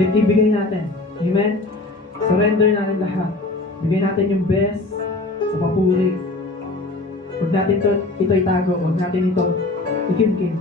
Kahit ibigay natin. Amen? Surrender natin lahat. Bigay natin yung best sa papuri. Huwag natin ito itago. Huwag natin ito ikimkim.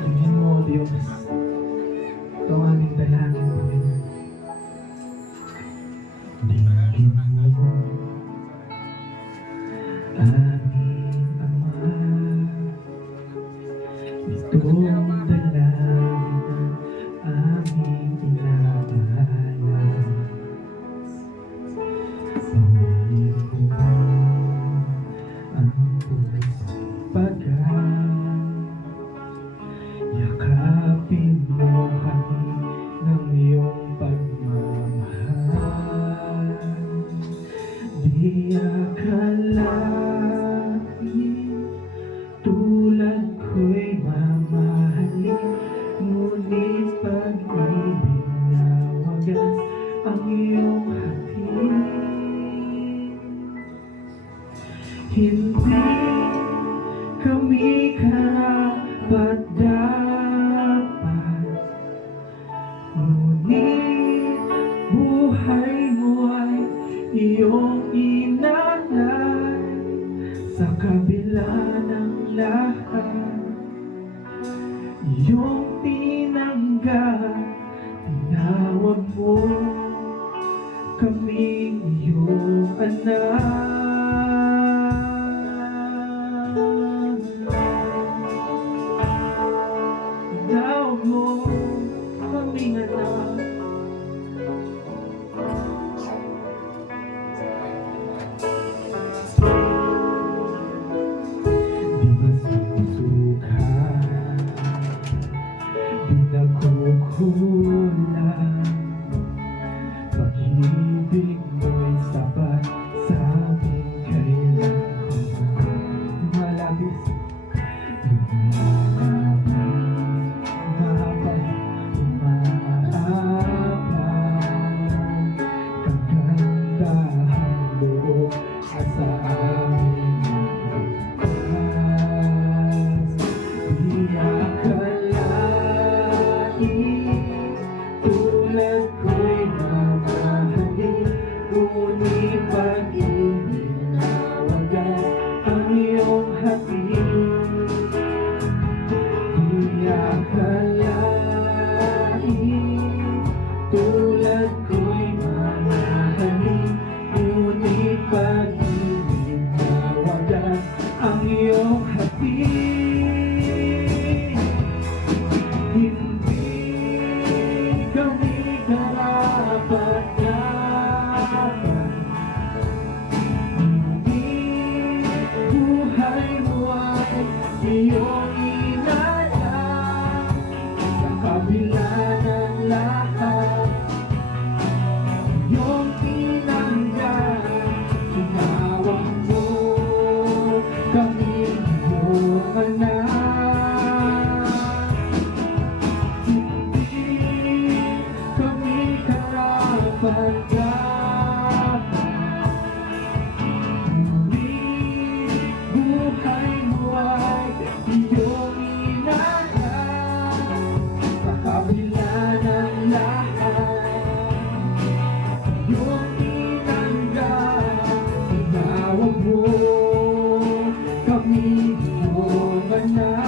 Tingin mo, Diyos. Ito ang aming dalangin, Panginoon. Tingin mo, aming Ama. Itong dalangin ang aming inabahala. Panginoon mo ang puso't pagkat yakapin mo kami ng iyong pagmamahal. Di akalain tulad ko'y mamahalin, ngunit pag-ibig na wagas ang iyong hatid. Hindi kami karapat-dapat, ngunit buhay mo ay iyong inalay. Sa kabila ng lahat, iyong tinanggap, tinawag mo kaming iyong anak. Tinawag mo kaming anak. Di masusukat, di nakukulang, pag-ibig mo'y sapat sa aking kailangan. Lumalabis, mapay, umaapaw, kagandahan loob at sa aming bukas. Di akalain tulad ko'y mamahalin, ngunit pag-ibig na wagas ang iyong hatid. Di akalain tulad ko'y mamahalin, ngunit pag-ibig na wagas ang iyong hatid. Hindi kami karapat-dapat, ngunit buhay mo ay iyong inalay. Sa kabila ng lahat, iyong tinanggap, tinawag mo kaming iyong anak. Hindi kami karapat-dapat, ngunit buhay mo ay iyong inalay. Sa kabila ng lahat, iyong tinanggap, tinawag mo kami iyong anak.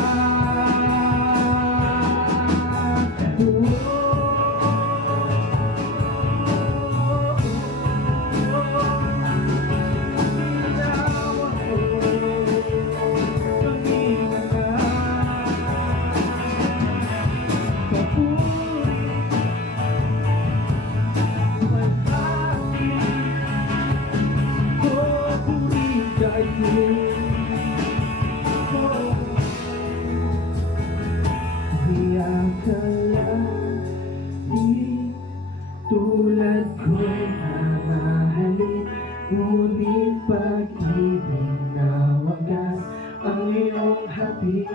Tulad ko'y mamahalin, ngunit pag-ibig na wagas ang iyong hatid.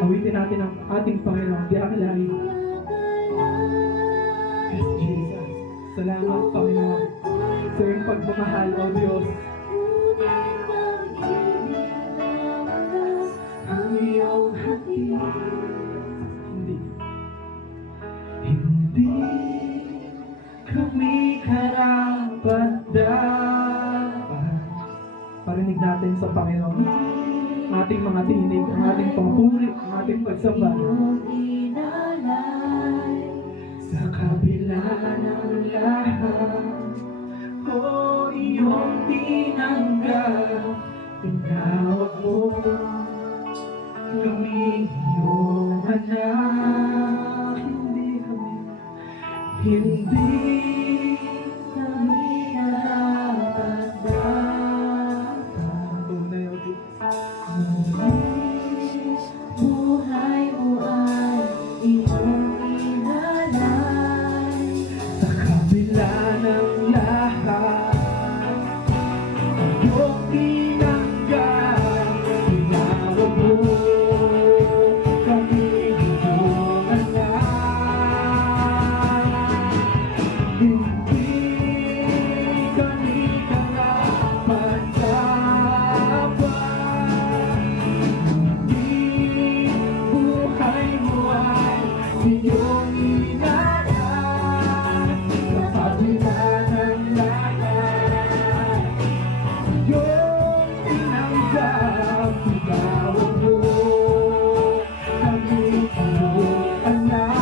Awitin natin ang ating Panginoon, di akalain. Yes, Jesus. Salamat, Panginoon, sa iyong pagmamahal, O Diyos. Hindi. Hindi kami karapat-dapat. Parinig natin sa Panginoon ating mga tinig, ang ating papuri, ang ating pagsamba. Sa kabila ng lahat, o iyong tinanggap, tinawag mo kami iyong anak. Hindi kami karapat-dapat. Tunay o Diyos. Buhay mo ay iyong inalay. Sa kabila ng lahat, iyong tinanggap, tinawag mo kami iyong anak. Hindi kami karapat-dapat. Hindi buhay mo ay iyong inalay. Sa kabila ng lahat, iyong tinanggap, tinawag mo kami iyong anak.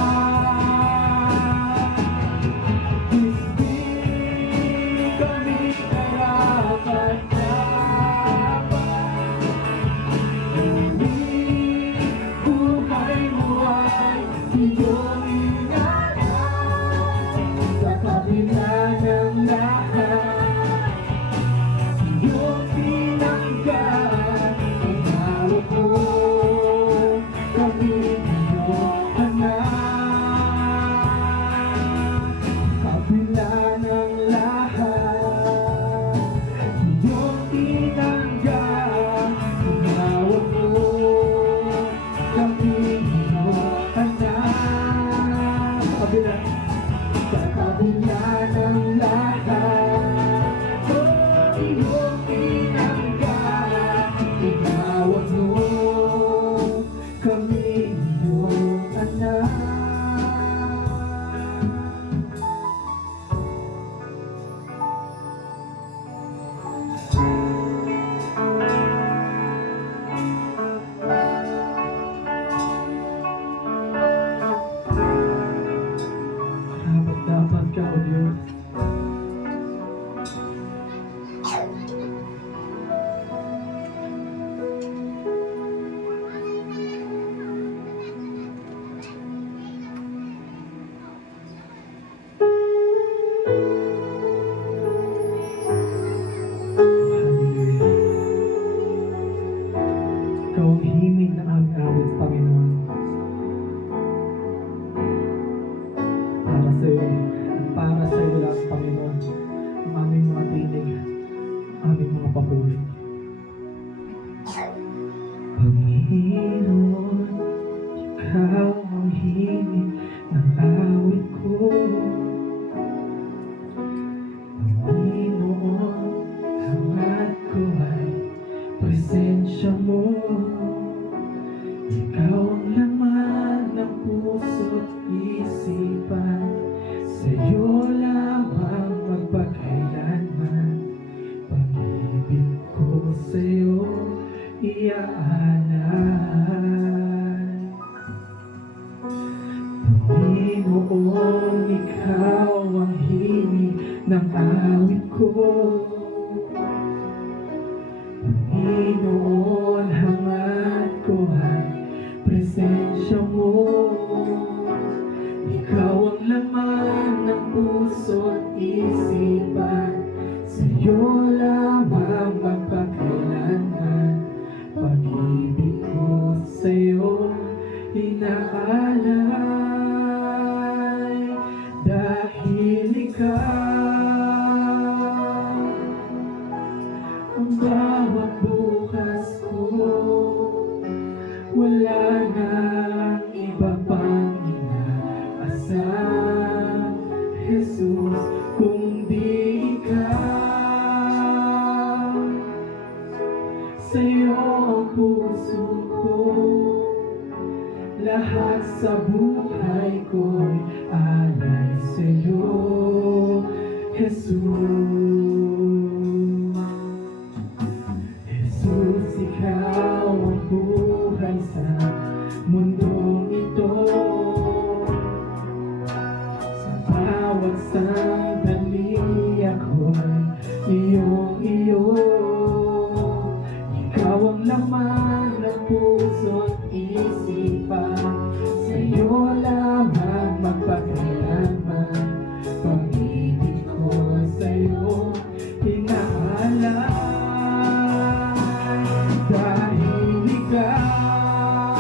Hindi kami karapat-dapat. Hindi buhay mo ay iyong inalay. Sa kabila ng lahat, iyong tinanggap, tinawag mo kami iyong anak. Kabila ng lahat, iyong tinanggap, tinawag mo kami iyong anak. Sa kabila ng lahat, oh, iyong tinanggap, tinawag mo kami iyong anak. Karapat-dapat ka, O Diyos. Hallelujah. Ikaw ang himig ng aming awit, Panginoon. Para sa iyo, at para sa iyo lang, Panginoon, ang aming mga tinig, ang aming mga papuri. Panginoon, ikaw ang himig ng awit ko. Panginoon, hangat ko ay presensya mo. Ikaw ang laman ng puso't isipan, sa'yo lamang magpakailanman. Pag-ibig ko sa'yo iaalay. Panginoon, ikaw ang himig ng awit ko. Panginoon, hangat ko ay presensya mo. Ikaw ang laman ng puso't isipan, sa'yo lamang magpakailanman. Pag-ibig ko sa'yo inaalay. Dahil ikaw Jesus. Jesus, ikaw ang buhay sa mundong ito. Sa bawat sandali ako'y iyong-iyo. Ikaw ang laman ng puso't isipan. Sa'yo lamang magpakailanman. Pag-ibig ko sa'yo inaalay. Dahil ikaw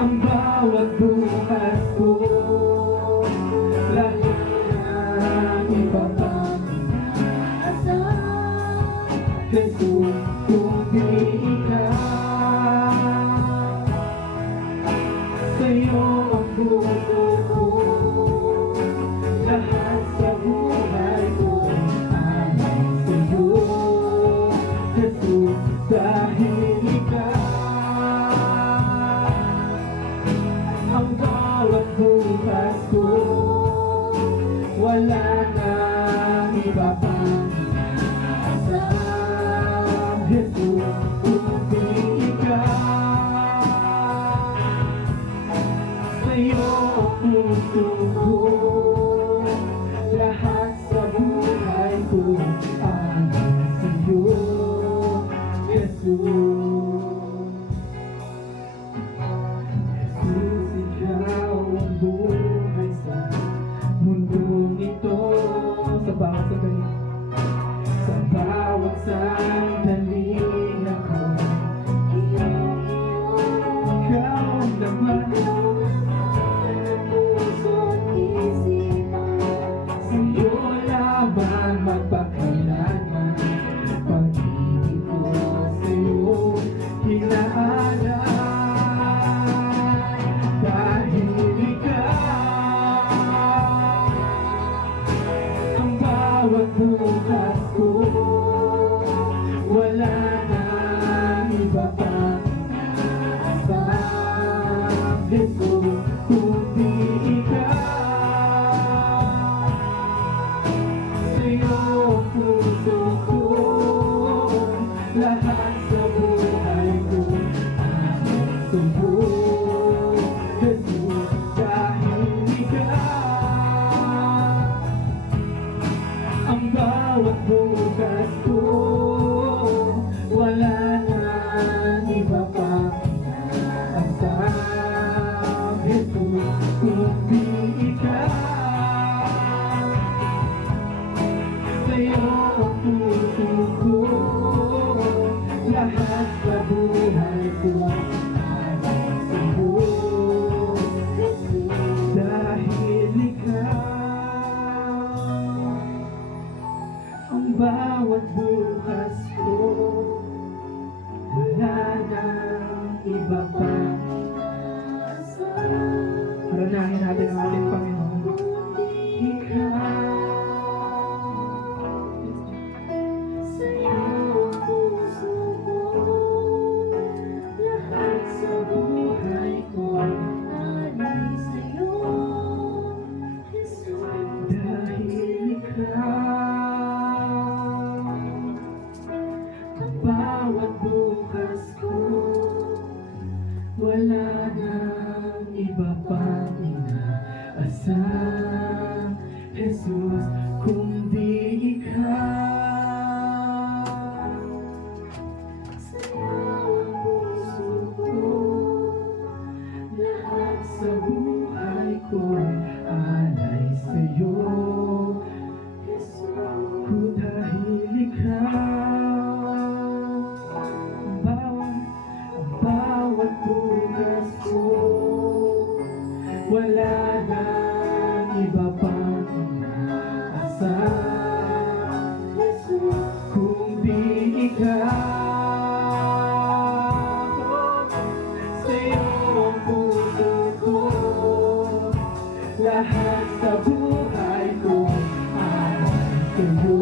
ang bawat bukas ko. Lahat ng iba pang inaasal. Jesus, kung di ikaw, sa'yo ang puso ko. Lahat sa buhay ko alay sa'yo. Jesus, dahil ikaw ang bawat bukas ko. Wala nang iba pang inaasal. Jesus, kung di ikaw, sa'yo ang puso ko. Lahat sa buhay ko alay sa'yo, Jesus. Jesus, ikaw ang buhay sa mundong ito. Sa bawat sandali, sa bawat sandali ako, ikaw ang laman ng puso't isipan. Sa'yo lamang magpakailanman. Pag-ibig ko sa'yo inaalay. Dahil ikaw ang bawat bukas ko. Wala nang iba pang inaasal. Jesus, kung di ikaw, sa'yo ang puso ko. Lahat sa buhay ko alay sa'yo, Jesus. Dahil ikaw ang bawat bukas ko. Wala nang iba pang inaasal. Jesus, kung di ikaw, sa'yo ang puso ko. Lahat sa buhay ko alay sa'yo, Jesus. Dahil ikaw ang bawat bukas ko. Wala nang iba pang inaasal. Haranahin natin ang ating Panginoon. Ikaw, sa'yo ang puso ko. Lahat sa buhay ko alay sa'yo, Jesus. Dahil ikaw ang bawat bukas ko. Wala nang iba pang inaasal. Jesus, kung di ikaw, sa'yo ang puso ko. Lahat sa buhay ko alay sa'yo, Jesus. Kung dahil ikaw ang bawat bukas ko. Wala nang iba pang inaasal. Jesus, kung di ikaw, sa'yo ang puso ko. Lahat sa buhay ko alay sa'yo,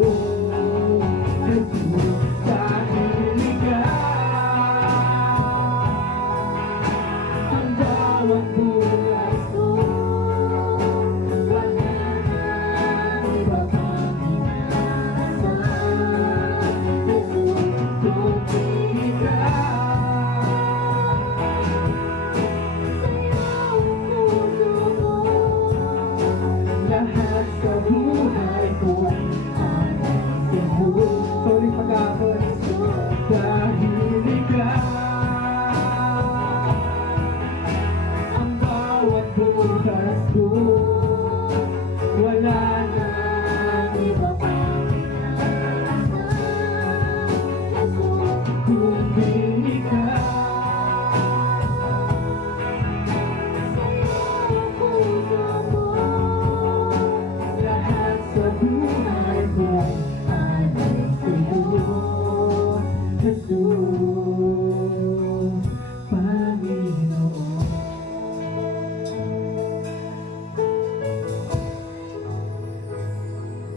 Jesus. Dahil ikaw ang bawat bukas ko. Wala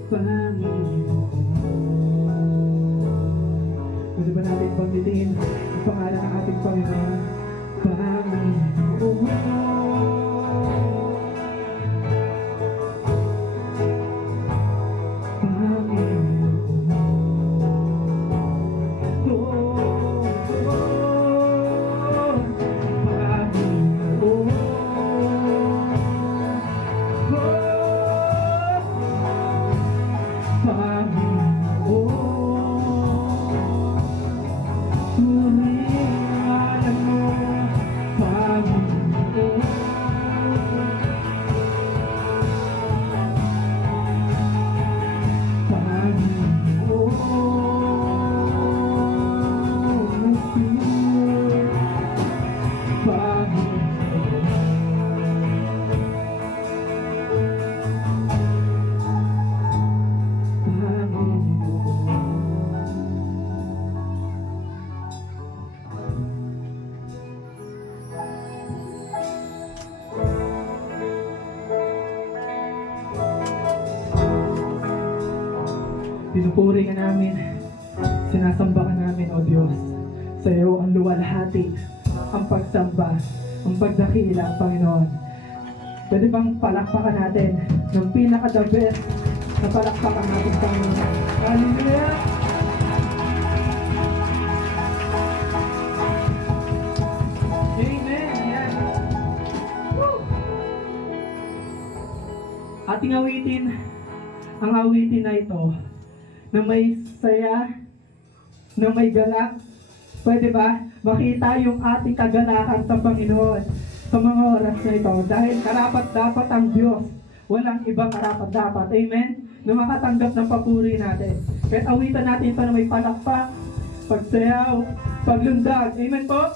Panginoon. Pwede ba natin pagditiin ang pangalan ng ating Panginoon? Panginoon. Pinupuri ka namin, sinasamba ka namin, O Diyos. Sa iyo ang luwalhati, ang pagsamba, ang pagdakila, Panginoon. Pwede bang palakpakan natin ng pinaka-the best na palakpakan natin, Panginoon? Hallelujah! Amen! Yan! Woo! Ating awitin, ang awitin na ito, na may saya, na may galak. Pwede ba makita yung ating kagalakan sa Panginoon sa mga oras na ito? Dahil karapat-dapat ang Diyos. Walang ibang karapat-dapat. Amen? Na makatanggap ng papuri natin. Kaya awitan natin ito na may palakpak, pagsayaw, paglundag. Amen po?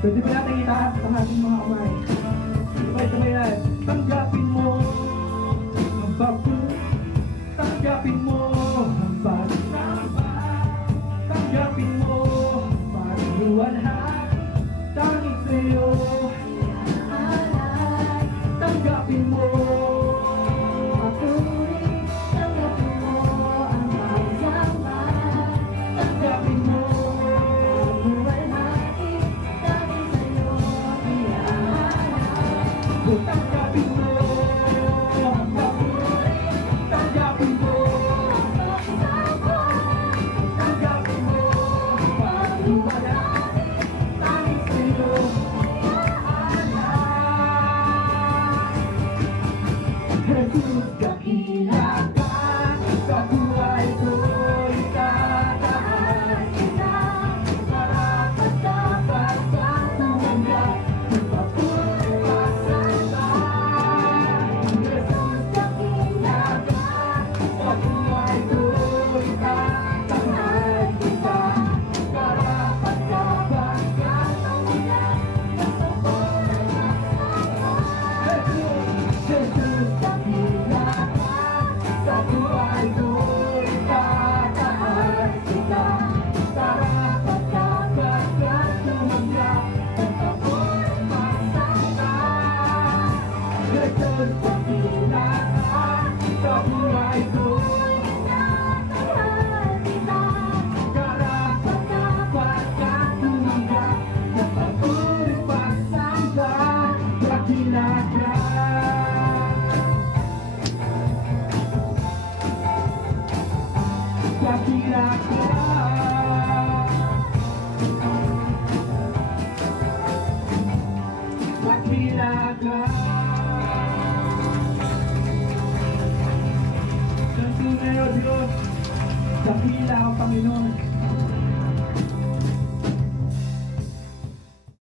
Pwede ba natin itaas ang ating mga kamay? Sabay-sabay yan. Tanggapin mo ang pagpulit. Tanggapin mo ang pagsamba. Tanggapin mo ang pagluwalhati. Tanging sa'yo alay. tanggapin mo. Papuri, tanggapin mo ang pagsamba. Tanggapin mo. Luwalhati, dahil sa'yo pinaalay. Tanggapin mo ang papuri. Tanggapin mo. Tanggapin mo ang pagluwalhati. Tanging sa'yo Jesus, dakila ka, sa buhay ko'y tataas kita. Karapat-dapat ka tumanggap ng papuri pasamba. Jesus, dakila ka, sa buhay ko'y tataas kita. Karapat-dapat ka tumanggap ng papuri pasamba. Jesus, dakila ka, sa buhay ko'y tataas kita. Karapat-dapat ka tumanggap ng papuri pasamba. Jesus, dakila ka, sa buhay ko'y karapat-dapat ka tumanggap ng papuri pasamba. Dakila ka. Dakila ka. Dakila ka. Santo Nero Diyos, dakila ang Panginoon.